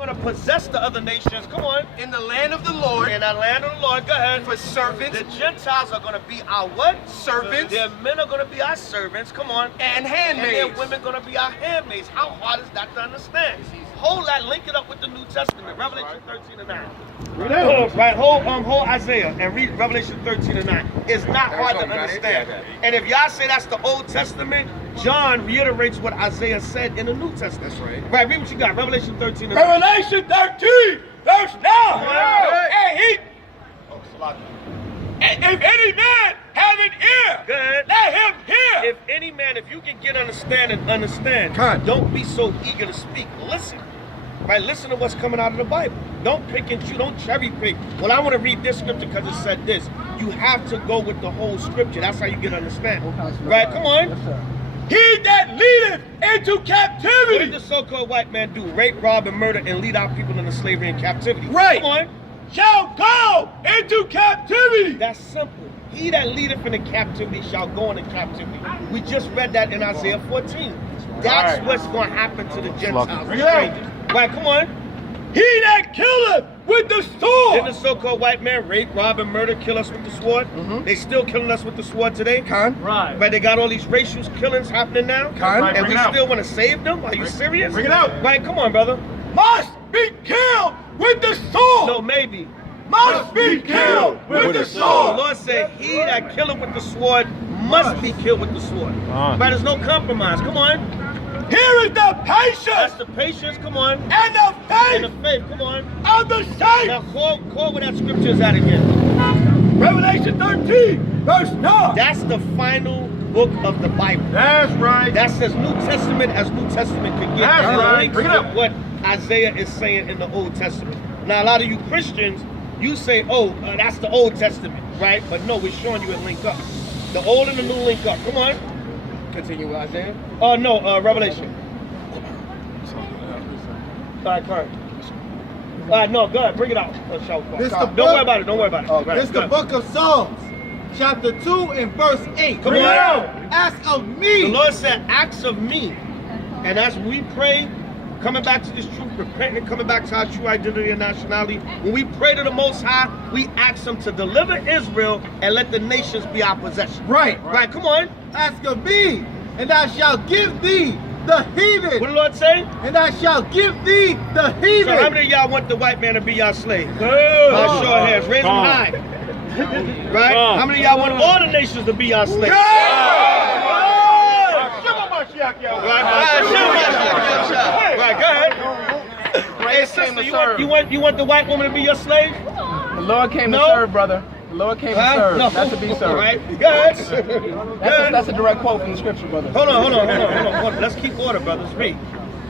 Going to possess the other nations. Come on. In the land of the Lord. In the land of the Lord. Go ahead. For servants. The Gentiles are going to be our what? Servants. Their men are going to be our servants. Come on. And handmaids. And their women going to be our handmaids. How hard is that to understand? Hold that, link it up with the New Testament. Revelation 13 and 9. Right, hold Isaiah and read Revelation 13 and 9. It's not hard to understand. And if y'all say that's the Old Testament, John reiterates what Isaiah said in the New Testament. That's right. Right, read what you got. Revelation 13 and 9. Revelation 13, verse 9. And if any man have an ear, Good. let him hear. If any man, if you can get understand, Con. don't be so eager to speak. Listen. Right, listen to what's coming out of the Bible. Don't pick and choose, don't cherry pick. Well, I want to read this scripture because it said this. You have to go with the whole scripture. That's how you get understanding. Right, come on. He that leadeth into What captivity. did the so-called white man do? Rape, rob, and murder, and lead our people into slavery and captivity. Right. Come on. Shall go into captivity. That's simple. He that leadeth into captivity shall go into captivity. We just read that in Isaiah 14. That's Right. what's going to happen to the Gentiles and Bring it out. strangers. Right, come on. He that killeth with the Did sword. the so-called white man rape, rob, and murder, kill us with the sword? They still killing us with the sword today? Con. Right. Right, they got all these racial killings happening now? Con. Right, And bring we it out. still want to save them? Are you serious? Bring it out. Right, come on, brother. Must be killed with the sword. No, maybe. Must be killed with the The sword. Lord said, he that killeth with the sword must be killed with the sword. Right, there's no compromise. Come on. Here is the That's patience the patience. Come on. and the And the faith faith. Come on. of the saints. Now call where that scripture is at again. Revelation 13, verse 9. That's the final book of the Bible. That's right. That's as New Testament as New Testament could get. That's And it right. links Bring it with up. what Isaiah is saying in the Old Testament. Now, a lot of you Christians, you say, oh, that's the Old Testament, right? But no, we're showing you it link up. The old and the new link up. Come on. Continue with Isaiah. Revelation. All right, correct. All right, no, go ahead. Bring it out. Don't worry about it. Don't worry about it. Right, This is the book of Psalms, chapter 2 and verse 8. Come on. Ask of The me. Lord said, acts of me. And as we pray, coming back to this truth, repenting, coming back to our true identity and nationality, when we pray to the Most High, we ask Him to deliver Israel and let the nations be our possession. Right. Right, come on. Ask of me, and I shall give thee the heathen. What did the Lord say? And I shall give thee the So heathen. how many of y'all want the white man to be your slave? Show of hands, raise them high. Right? How many of y'all want all the nations to be your slave? Right, go ahead. Hey, sister, you want the white woman to be your slave? The Lord came No. to serve, brother. The Lord came to serve, No. not to be served. Right, go ahead. That's a direct quote from the scripture, brother. Hold on. Let's keep order, brothers. Read.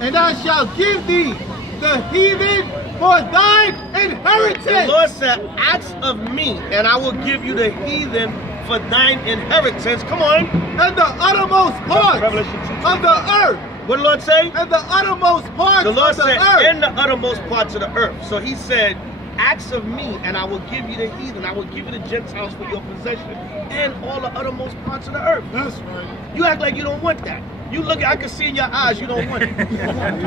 And I shall give thee the heathen for thine The inheritance. Lord said, ask of me, and I will give you the heathen for thine inheritance. Come on. And the uttermost parts Revelation 2. of the earth. What did the Lord say? And the uttermost parts The Lord of the said, earth. in the uttermost parts of the earth. So He said, ask of me, and I will give you the heathen. I will give you the Gentiles for your possession, and all the uttermost parts of the earth. That's right. You act like you don't want that. You look, I can see in your eyes you don't want it.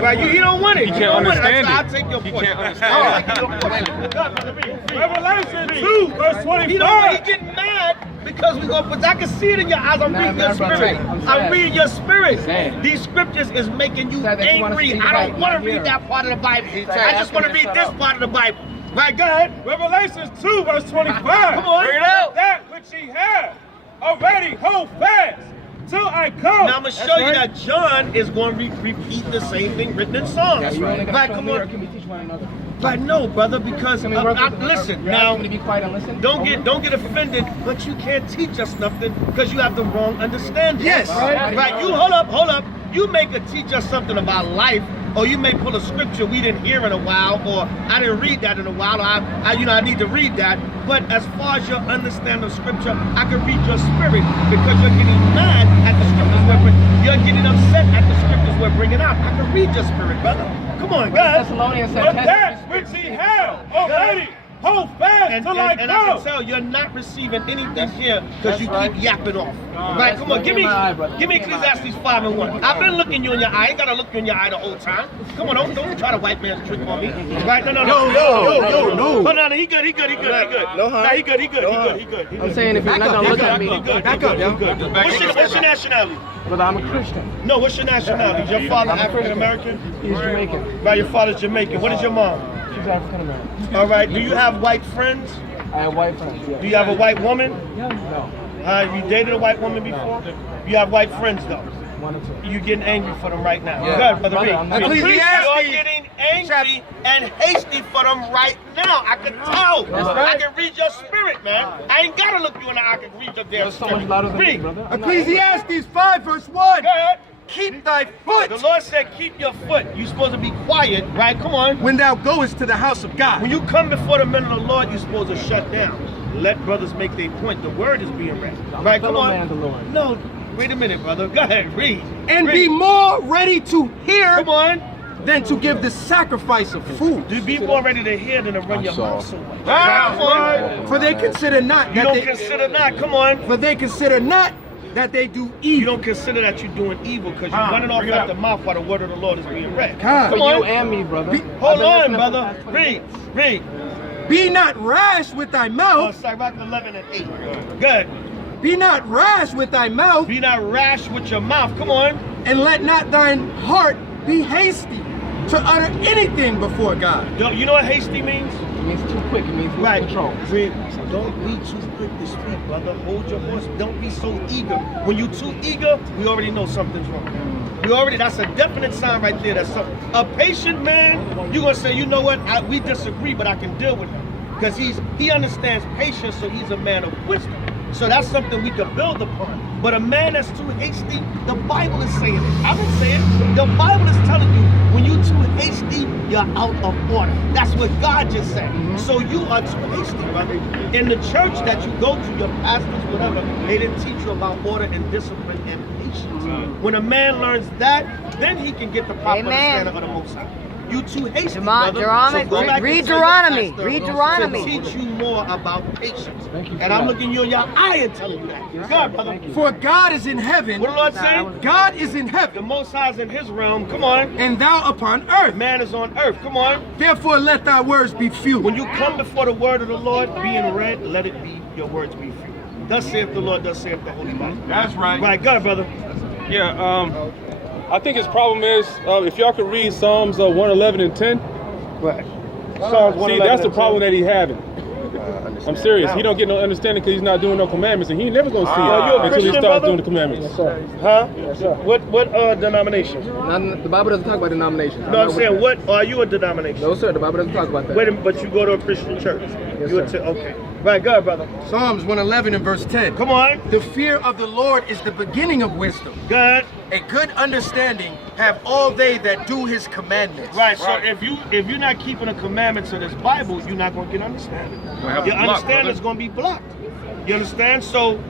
Right? You don't want it. You can't don't want understand I'll it. take your point. can't I'll take your point. Revelation 2, verse 25. You know what? He getting mad because we go, but I can see it in your eyes. I'm reading your spirit. I'm reading your spirit. These scriptures is making you angry. I don't want to read that part of the Bible. I just want to read this part of the Bible. Right, go ahead. Revelation 2, verse 25. Come on. Bring it out. That which he had already hold fast till I come. Now I'm going to show you that John is going to repeat the same thing written in Psalms. Right, come on. Can we teach one another? But no, brother, because listen You're now. asking me to be quiet and listen? Don't get offended, but you can't teach us nothing because you have the wrong understanding. Yes. Right. You hold up. You may could teach us something about life, or you may pull a scripture we didn't hear in a while, or I didn't read that in a while, or I need to read that. But as far as your understanding of scripture, I can read your spirit because you're getting mad at the scriptures you're getting upset at the scriptures we're bringing out. I can read your spirit, brother. Come on, guys. Thessalonians said, But that which he held already hold fast And till I I can come. tell you're not receiving anything here because you keep yapping off. Right, come on, give me Ecclesiastes 5:1. I've been looking you in your eye. I ain't gotta look you in your eye the whole time. Come on, don't try to white man's trick on me. Right, no. No. Oh, no, he good. No harm. Nah, he good. I'm saying if you're not gonna look at me, Back up, yo. What's your nationality? brother, I'm a Christian. No, what's your nationality? Is your father African American? He's Jamaican. Right, your father's Jamaican. What is your mom? She's African American. All right, do you have white friends? I have white friends, yeah. Do you have a white woman? No. You dated a white woman before? You have white friends though? One or two. You're getting angry for them right now. Yeah. Good, Brother Reed. I'm not- You're getting angry and hasty for them right now. I can tell. I can read your spirit, man. I ain't gotta look you in the eye. I can read your damn You're so much spirit. louder than me, Read. brother. Ecclesiastes 5 verse 1. Go ahead. Keep thy foot The Lord said, keep your foot. You're supposed to be quiet, right? Come on. when thou goest to the house of God. When you come before the men of the Lord, you're supposed to shut down. Let brothers make their point. The word is being read. Right? Come on. Man of the Lord. No. Wait a minute, brother. Go ahead. Read. And Read. be more ready to hear Come on. than to give the sacrifice of food. Do be more ready to hear than to run your mouth away. Ah, Come on. For they consider not You that don't they consider not. Come on. for they consider not that they do You evil. don't consider that you're doing evil because you're running off at the mouth while the word of the Lord is being read. God. Come For you on. and me, brother. Hold on, brother. Read. Read. Be not rash with thy mouth. Sirach 11 and 8. Good. Be not rash with thy mouth, Be not rash with your mouth. Come on. and let not thine heart be hasty to utter anything before God. You know what hasty means? It means too quick. It means lose Right. control. Read. Don't be too quick to speak, brother. Hold your horse. Don't be so eager. When you're too eager, we already know something's wrong. That's a definite sign right there. That's something. A patient man, you're gonna say, you know what? We disagree, but I can deal with him because he understands patience, so he's a man of wisdom. So that's something we can build upon. But a man that's too hasty, the Bible is saying it. I didn't say it. The Bible is telling you when you're too hasty, you're out of order. That's what God just said. So you are too hasty, brother. In the church that you go to, your pastors, whatever, they didn't teach you about order and discipline and patience. When a man learns that, then he can get the proper understanding of the Most High. You too hasty, brother. Deuteronomy. So go back Read and tell your Deuteronomy. pastor Read Deuteronomy. to teach you more about patience. Thank you for And I'm that. looking you in your eye and telling you that. God, brother. For God is in heaven. What the Lord say? God is in The heaven, Most High is in His realm. Come on. and thou upon earth. Man is on earth. Come on. Therefore let thy words be few. When you come before the word of the Lord being read, let it be your words be few. Thus saith the Lord, thus saith the Holy Bible. That's right. Right, God, brother. Yeah, I think his problem is, if y'all could read Psalms 111 and 10. Right. See, that's the problem that he having. I'm serious. He don't get no understanding because he's not doing no commandments, and he ain't never gonna see you a it until he Christian, starts brother? doing the commandments. Huh? Yes, sir. What denomination? The Bible doesn't talk about denominations. No, I'm saying, what are you a denomination? No, sir. The Bible doesn't talk about that. Wait a minute, but you go to a Christian church. Yes, You sir. okay. Right, God, brother. Psalms 111 and verse 10. Come on. The fear of the Lord is the beginning of wisdom. God. A good understanding have all they that do his commandments. Right, so if you're not keeping the commandments of this Bible, you're not going to get understanding. Your understanding is going to be blocked. You understand? So,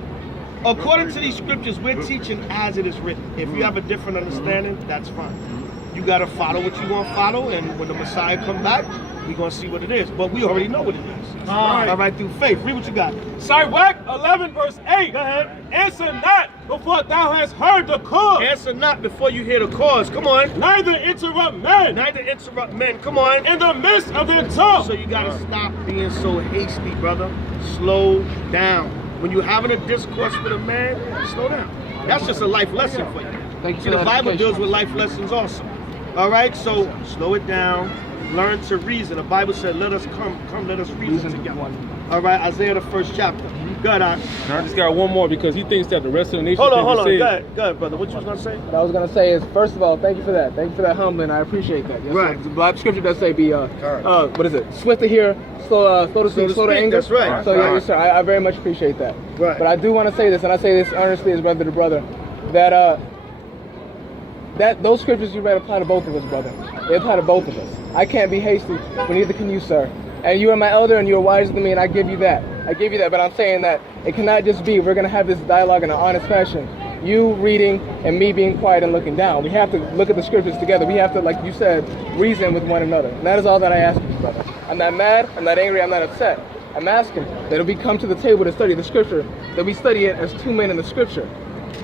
according to these scriptures, we're teaching as it is written. If you have a different understanding, that's fine. You got to follow what you want to follow, and when the Messiah come back, we're going to see what it is. But we already know what it is. All right, through faith. Read what you got. Sirach 11 verse 8. Go ahead. Answer not before thou hast heard the cause. Answer not before you hear the cause. Come on. Neither interrupt men Neither interrupt men. Come on. in the midst of their tongue. So you gotta stop being so hasty, brother. Slow down. When you're having a discourse with a man, slow down. That's just a life lesson for you. Thank you See, for the that Bible education. deals with life lessons also. All right, so slow it down. Learn to reason. The Bible said, "Let us come, let us reason together." All right, Isaiah the 1st chapter. God, I just got one more because he thinks that the rest of the nation. hold on. can be Go saved. ahead, brother. What you was gonna say? What I was gonna say is, first of all, thank you for that. Thank you for that humbling. I appreciate that. Yes, Right. sir. The Bible scripture does say, "Be what is it? Swift to hear, slow to speak, slow to anger." That's right. So yeah, yes, sir. I very much appreciate that. Right. But I do want to say this, and I say this earnestly as brother to brother, that that those scriptures you read apply to both of us, brother. They apply to both of us. I can't be hasty, but neither can you, sir. And you are my elder, and you are wiser than me, and I give you that. But I'm saying that it cannot just be we're gonna have this dialogue in an honest fashion, you reading and me being quiet and looking down. We have to look at the scriptures together. We have to, like you said, reason with one another. And that is all that I ask you, brother. I'm not mad, I'm not angry, I'm not upset. I'm asking that if we come to the table to study the scripture, that we study it as two men in the scripture.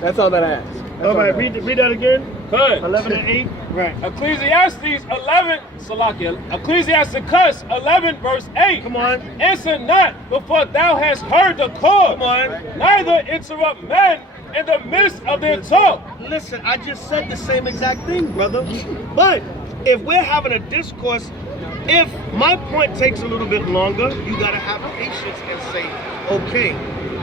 That's all that I ask. All right, read that again. Good. 11 and 8. Right. Ecclesiastes 11, Ecclesiasticus 11 verse 8. Come on. Answer not before thou hast heard the cause. Come on. Neither interrupt men in the midst of their talk. Listen, I just said the same exact thing, brother. But if we're having a discourse, if my point takes a little bit longer, you gotta have patience and say, okay,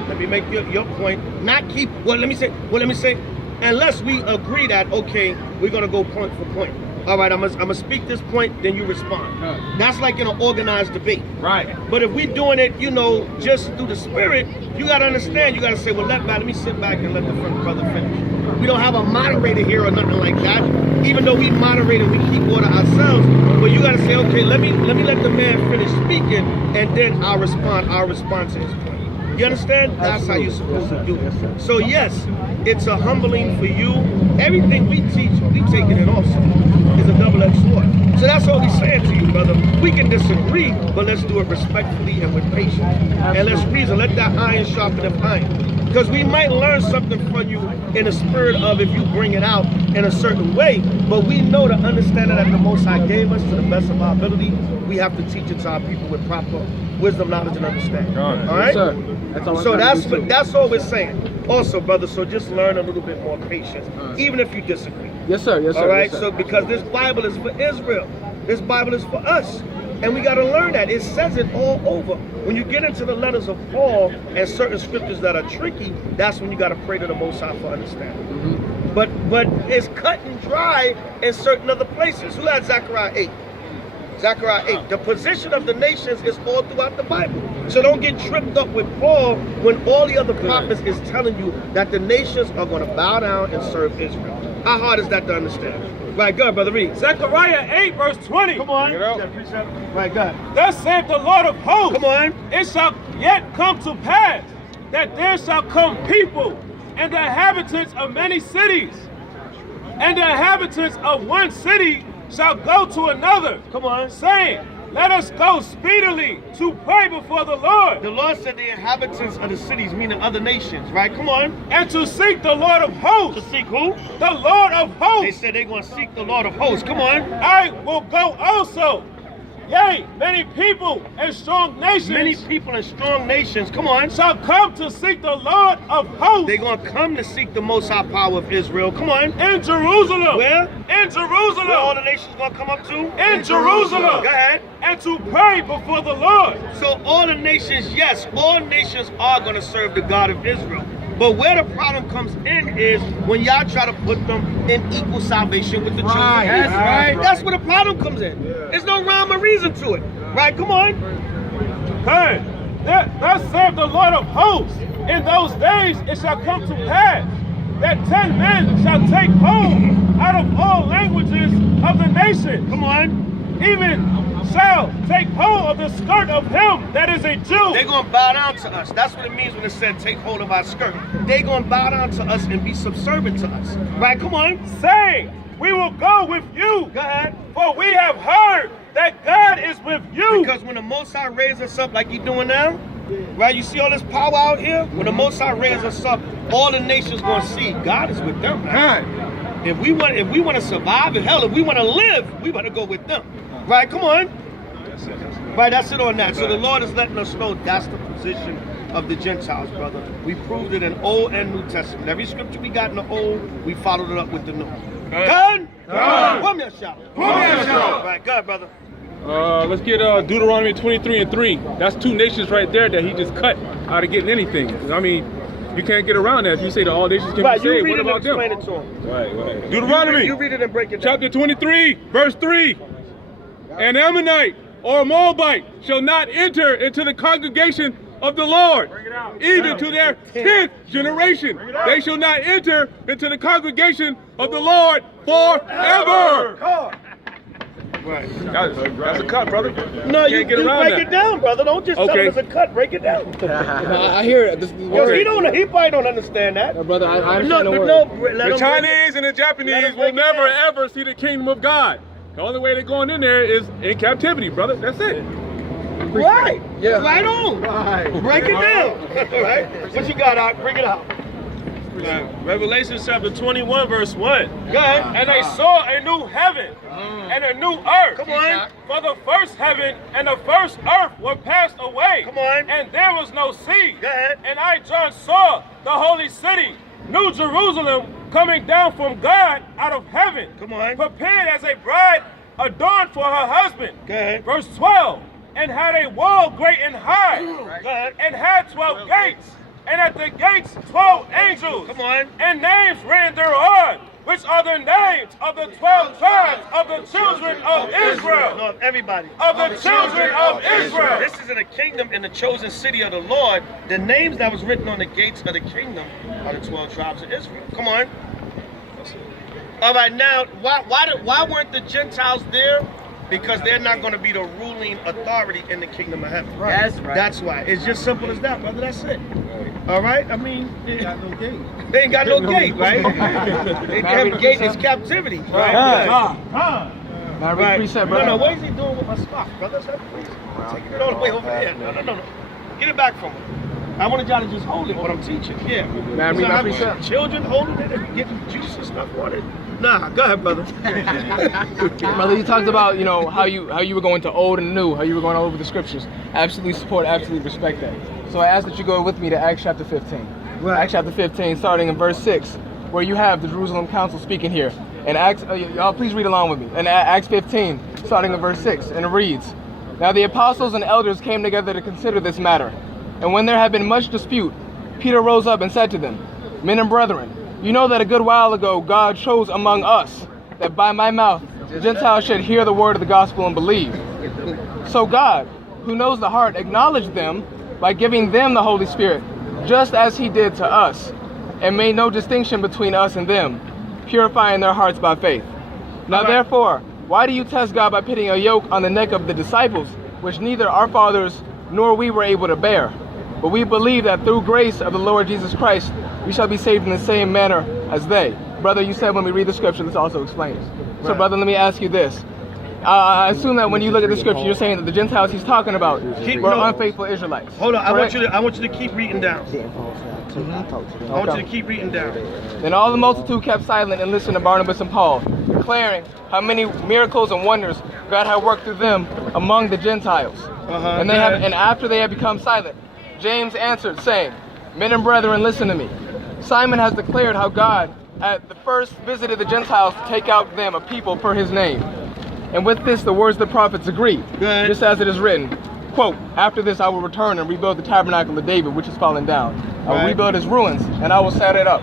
let me make your point. Not keep. Let me say. Unless we agree that, okay, we're going to go point for point. All right, I'm gonna speak this point, then you respond. That's like in an organized debate. Right. But if we're doing it, you know, just through the spirit, you got to understand, you got to say, well, let me sit back and let the brother finish. We don't have a moderator here or nothing like that. Even though we moderate and we keep order ourselves, but you got to say, okay, let me let the man finish speaking, and then I'll respond to his point. You understand? That's how you're supposed to do it. So yes, it's a humbling for you. Everything we teach, we take it in also. It's a double-edged sword. So that's all he's saying to you, brother. We can disagree, but let's do it respectfully and with patience. And let's reason. Let that iron sharpen the iron. Because we might learn something from you in the spirit of if you bring it out in a certain way, but we know the understanding that the Most High gave us to the best of our ability, we have to teach it to our people with proper wisdom, knowledge, and understanding. All right? Yes, sir. That's all we're saying. Also, brother, so just learn a little bit more patience, even if you disagree. Yes, sir. Yes, sir. All right? Yes, sir. So because this Bible is for Israel. This Bible is for us. And we got to learn that. It says it all over. When you get into the letters of Paul and certain scriptures that are tricky, that's when you got to pray to the Most High for understanding. But it's cut and dry in certain other places. Who had Zechariah 8? Zechariah 8. The position of the nations is all throughout the Bible. So don't get tripped up with Paul when all the other prophets is telling you that the nations are going to bow down and serve Israel. How hard is that to understand? Right, go ahead, brother, read. Zechariah 8 verse 20. Come on. Right, go ahead. Thus saith the Lord of hosts. Come on. It shall yet come to pass that there shall come people and the inhabitants of many cities, and the inhabitants of one city shall go to another. Come on. Saying, let us go speedily to pray before the Lord. The Lord said the inhabitants of the cities, meaning other nations, right? Come on. And to seek the Lord of hosts. To seek who? The Lord of hosts. They said they're going to seek the Lord of hosts. Come on. I will go also. Yea, many people and strong nations. Many people and strong nations, come on. Shall come to seek the Lord of hosts. They're going to come to seek the Most High power of Israel. Come on. In Jerusalem. Where? In Jerusalem. Where all the nations going to come up to? In Jerusalem. Go ahead. And to pray before the Lord. So all the nations, yes, all nations are going to serve the God of Israel. But where the problem comes in is when y'all try to put them in equal salvation with the children of Israel. That's right. That's where the problem comes in. There's no rhyme or reason to it. Right, come on. Hey, thus saith the Lord of hosts, in those days it shall come to pass that 10 men shall take hold out of all languages of the nation. Come on. Even shall take hold of the skirt of him that is a Jew. They're going to bow down to us. That's what it means when it said take hold of our skirt. They're going to bow down to us and be subservient to us. Right, come on. Saying, we will go with you. Go ahead. For we have heard that God is with you. Because when the Most High raised us up like he's doing now, right, you see all this power out here? When the Most High raised us up, all the nations going to see God is with them. Man. If we want to survive, and hell, if we want to live, we better go with them. Right, come on. Right, that's it on that. So the Lord is letting us know that's the position of the Gentiles, brother. We proved it in Old and New Testament. Every scripture we got in the Old, we followed it up with the New. Done? Come here, shout. Right, go ahead, brother. Let's get Deuteronomy 23 and 3. That's 2 nations right there that he just cut out of getting anything. I mean, you can't get around that. If you say that all nations can be saved, what about them? Explain it to him. Right. Deuteronomy. You read it and break it down. Chapter 23, verse 3. An Ammonite or a Moabite shall not enter into the congregation of the Lord, even to their 10th generation. They shall not enter into the congregation of the Lord forever. Right. That's a cut, brother. No, you can't get around break that. it down, brother. Don't just tell Okay. him it's a cut. Break it down. I hear it. This is Yo, he probably don't understand that. brother, I No, understand the word. let The him break it. Chinese and the Let Japanese him will break it never down. ever see the kingdom of God. The only way they're going in there is in captivity, brother. That's it. Right. Yeah. Right on. Break it down. All right. What you got, Doc? Bring it out. Revelation chapter 21, verse 1. Go ahead. And I saw a new heaven and a new earth. Come on. For the first heaven and the first earth were passed away. Come on. And there was no sea. Go ahead. And I, John, saw the holy city, New Jerusalem, coming down from God out of heaven. Come on. Prepared as a bride adorned for her husband. Go ahead. Verse 12. And had a wall great and high. Go ahead. And had 12 gates. And at the gates 12 angels. Come on. And names ran thereon, which are the names of the 12 tribes of the children of Israel. No, everybody. Of the children of Israel. This is in a kingdom in the chosen city of the Lord. The names that was written on the gates of the kingdom are the 12 tribes of Israel. Come on. All right, now, why weren't the Gentiles there? Because they're not going to be the ruling authority in the kingdom of heaven. Right. That's right. That's why. It's just simple as that, brother. That's it. All right? I mean, They got no gate. they ain't got no gate, right? They have a gate is captivity, right? Now read precept, brother. No, what is he doing with my stuff, brother? That's taking it all the way over there. No. Get it back from him. I wanted y'all to just hold it when I'm teaching. Yeah. Now read my So precept. children holding it and getting juice and stuff on it. Nah, go ahead, brother. Brother, you talked about, how you were going to old and new, how you were going all over the scriptures. Absolutely support, absolutely respect that. So I ask that you go with me to Acts chapter 15. Right. Acts chapter 15, starting in verse 6, where you have the Jerusalem Council speaking here. And Acts, y'all please read along with me. In Acts 15, starting in verse 6, and it reads, Now the apostles and elders came together to consider this matter. And when there had been much dispute, Peter rose up and said to them, Men and brethren, you know that a good while ago God chose among us that by my mouth the Gentiles should hear the word of the gospel and believe. So God, who knows the heart, acknowledged them by giving them the Holy Spirit, just as he did to us, and made no distinction between us and them, purifying their hearts by faith. Now therefore, why do you test God by putting a yoke on the neck of the disciples, which neither our fathers nor we were able to bear? But we believe that through grace of the Lord Jesus Christ, we shall be saved in the same manner as they. Brother, you said when we read the scripture, this also explains. So brother, let me ask you this. I assume that when you look at the scripture, you're saying that the Gentiles he's talking about were unfaithful Israelites. Hold on, I want correct? you to keep reading down. I want you to keep reading down. Then all the multitude kept silent and listened to Barnabas and Paul, declaring how many miracles and wonders God had worked through them among the Gentiles. And after they had become silent, James answered, saying, Men and brethren, listen to me. Simon has declared how God at the first visited the Gentiles to take out them a people for his name. And with this the words of the prophets agree, just as it is written, quote, After this I will return and rebuild the tabernacle of David, which is fallen down. I will rebuild his ruins, and I will set it up,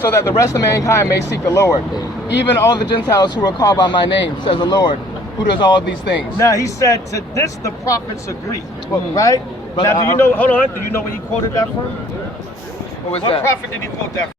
so that the rest of mankind may seek the Lord, even all the Gentiles who are called by my name, says the Lord, who does all these things. Now he said, to this the prophets agree, right? Brother, now do you know, hold on, do you know where he quoted that from? What was What that? prophet did he quote that from?